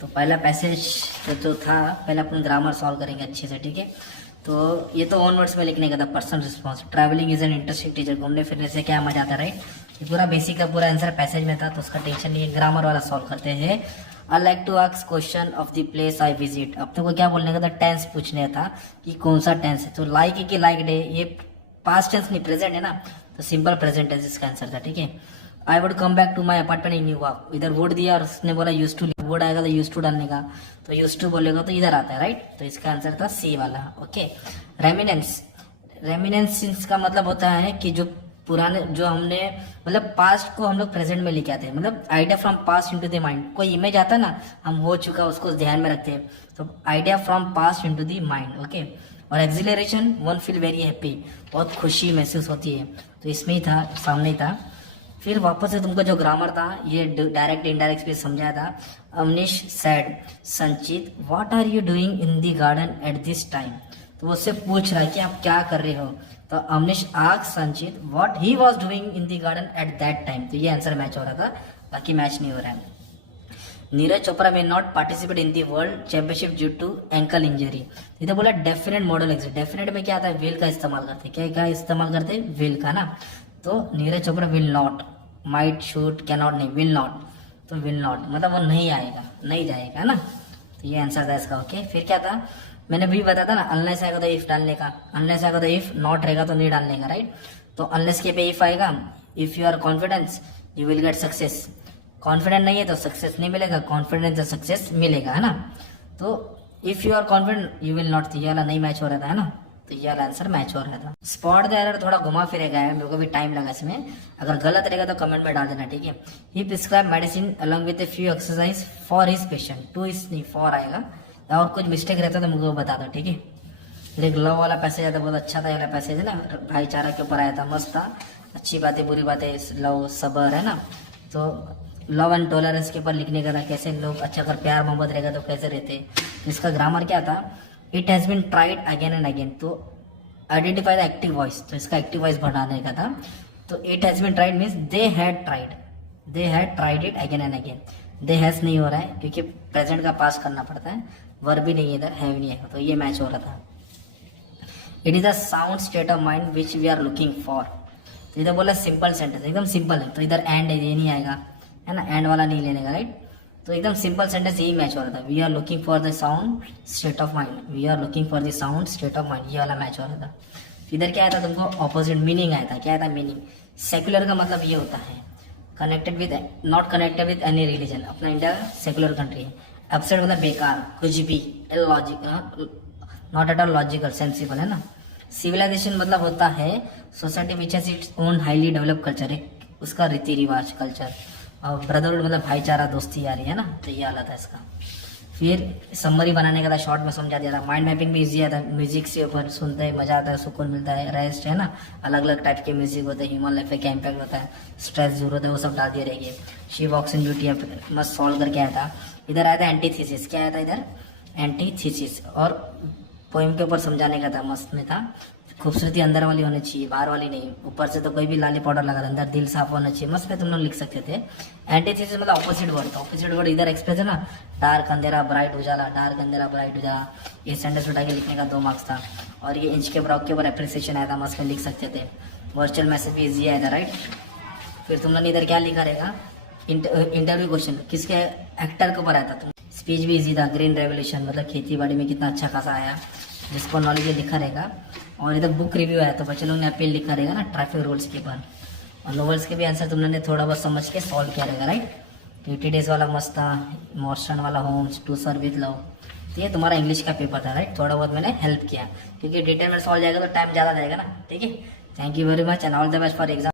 तो पहला पैसेज जो था, पहले अपन ग्रामर सॉल्व करेंगे अच्छे से, ठीक है। तो ये तो वन वर्ड्स में लिखने का था, person response. Travelling is an interesting teacher, घूमने फिरने से क्या मजा आता है, राइट। ये पूरा बेसिक का पूरा आंसर पैसेज में था, तो उसका टेंशन नहीं है। ग्रामर वाला सॉल्व करते हैं। I like to ask question of the place I visit. अब तो को क्या बोलने का था, टेंस पूछने था कि कौन सा टेंस है। तो लाइक है कि लाइक डे, ये पास्ट टेंस नहीं प्रेजेंट है ना, तो सिंपल प्रेजेंट टेंस इसका आंसर था, ठीक है। I would come back to my apartment in New York, इधर वुड दिया और उसने बोला यूज टू, वुड आएगा तो यूज टू डालने का, तो यूज टू बोलेगा तो इधर आता है, राइट। तो इसका आंसर था सी वाला, ओके। रेमिनेंस, रेमिनेंस का मतलब होता है कि जो पुराने, जो हमने मतलब पास्ट को हम लोग प्रेजेंट में लेके आते हैं, मतलब idea from past into the mind. कोई इमेज आता है ना, हम हो चुका उसको ध्यान में रखते हैं, तो idea from past into the mind, okay. और exhilaration, one feel very happy, बहुत खुशी महसूस होती है, तो इसमें ही था, सामने ही था। फिर वापस से तुमको जो ग्रामर था, ये डायरेक्ट इनडायरेक्ट स्पीच समझाया था। Avnish said Sanchit what are you doing in the garden at this time. तो वो उससे पूछ रहा है कि आप क्या कर रहे हो। तो अवनीश आस्क्ड संचित what he was doing in the garden at that time. तो ये आंसर मैच हो रहा था, बाकी मैच नहीं हो रहा है। Neeraj Chopra may not participate in the world championship due to ankle injury. इधर बोला डेफिनेट मॉडल एग्जिट, डेफिनेट में क्या आता है, विल का इस्तेमाल करते, क्या क्या इस्तेमाल करते, विल का ना। तो Neeraj Chopra will not, might, shoot, can not, नहीं, विल नॉट, तो विल नॉट मतलब वो नहीं आएगा, नहीं जाएगा ना। तो ये आंसर था इसका, ओके। फिर क्या था, मैंने भी बताया था ना, अनलेस आएगा तो इफ डालने का, अनलेस आएगा तो इफ, नॉट रहेगा तो नहीं डालने का, राइट। तो अनलेस के पे इफ आएगा, if you are confidence you will get success. Confident नहीं है तो सक्सेस नहीं मिलेगा, कॉन्फिडेंस तो सक्सेस मिलेगा, है ना। तो if you are confident you will not, ये वाला नहीं मैच हो रहा था, है ना, तो ये वाला आंसर मैच हो रहा था। स्पॉट द एरर थोड़ा घुमा फिरेगा है, मेरे को भी टाइम लगा इसमें, अगर गलत रहेगा तो कमेंट में डाल देना, ठीक है। He prescribe medicine along with a few exercise for his patient, to is नहीं, फॉर आएगा, और कुछ मिस्टेक रहता तो मुझे बता दो, ठीक है। एक लव वाला पैसेज आता, बहुत अच्छा था ये वाला पैसेज, है ना, भाईचारा के ऊपर आया था, मस्त था, अच्छी बातें बुरी बातें, लव सबर, है ना। तो लव एंड टॉलरेंस के ऊपर लिखने का था, कैसे लोग अच्छा, अगर प्यार मोहब्बत रहेगा तो कैसे रहते। इसका ग्रामर क्या था, it has been tried again and again. तो आइडेंटिफाई द एक्टिव वॉइस, तो इसका एक्टिव वॉइस बढ़ाने का था। तो it has been tried means they had tried, they had tried it again and again. They has नहीं हो रहा है क्योंकि प्रेजेंट का पास करना पड़ता है, वर्ब भी नहीं है इधर, हैव नहीं है, तो ये मैच हो रहा था। It is a sound state of mind which we are looking for. तो इधर बोला सिंपल सेंटेंस, एकदम सिंपल है, तो इधर एंड है, ये नहीं आएगा, है ना, एंड वाला नहीं लेने का, राइट। तो एकदम सिंपल सेंटेंस यही मैच हो रहा था, we are looking for the sound state of mind, we are looking for the sound state of mind, ये वाला मैच हो रहा था। इधर क्या आया था तुमको, ऑपोजिट मीनिंग आया था, क्या आया था मीनिंग। सेक्युलर का मतलब ये होता है connected with, not connected with any religion, अपना इंडिया सेक्युलर कंट्री है। अपसेट मतलब बेकार, कुछ भी, logic, not at all logical, sensible, है ना। सिविलाइजेशन मतलब होता है society which has its own highly develop culture, एक उसका रीति रिवाज कल्चर। और ब्रदरहुड मतलब भाईचारा, दोस्ती यारी, है ना, तो ये वाला था इसका। फिर समरी बनाने का था, शॉर्ट में समझा दिया था। माइंड मैपिंग भी इजी आता है, म्यूजिक से ऊपर सुनते हैं मजा आता है, सुकून मिलता है, रेस्ट, है ना, अलग अलग टाइप के म्यूजिक होते हैं, ह्यूमन लाइफ पे क्या इम्पैक्ट होता है, स्ट्रेस दूर होता है, वो सब डाल दिए रहेंगे। शी वॉक्स इन ब्यूटी मस्त सॉल्व करके आया था। इधर आया था एंटीथीसिस, क्या आया था इधर, एंटीथीसिस, और पोइम के ऊपर समझाने का था, मस्त में था। खूबसूरती अंदर वाली होनी चाहिए, बाहर वाली नहीं, ऊपर से तो कोई भी लाली पाउडर लगा, अंदर दिल साफ होना चाहिए, मस्त में तुम लोग लिख सकते थे। एंटीथीसिस मतलब ऑपोजिट वर्ड, ऑपोजिट वर्ड इधर एक्सप्रेस है ना, डार्क अंधेरा ब्राइट उजाला, डार्क अंधेरा ब्राइट उजाला, ये सेंटेंस उठा के लिखने का 2 मार्क्स था। और ये इंच के ब्रॉक के ऊपर एप्रिसिएशन आया था, मस्त में लिख सकते थे। वर्चुअल मैसेज भी ईजी आया था, राइट। फिर तुम लोग इधर क्या लिखा रहेगा, इंटरव्यू क्वेश्चन किसके, एक्टर के ऊपर आया था। तुम स्पीच भी ईजी था, ग्रीन रेवोल्यूशन मतलब खेती बाड़ी में कितना अच्छा खासा आया, जिसको नॉलेज लिखा रहेगा। और इधर बुक रिव्यू आया तो बच्चे लोग ने अपील लिखा रहेगा ना, ट्रैफिक रूल्स के ऊपर। और नॉवेल्स के भी आंसर तुम लोगों ने थोड़ा बहुत समझ के सॉल्व किया रहेगा, राइट। 80 डेज वाला मस्त था, मॉर्सन वाला Holmes, to sir with love, तो ये तुम्हारा इंग्लिश का पेपर था, राइट। थोड़ा बहुत मैंने हेल्प किया, क्योंकि डिटेल में सॉल्व जाएगा तो टाइम ज़्यादा जाएगा ना, ठीक है। Thank you very much and all the best for exam.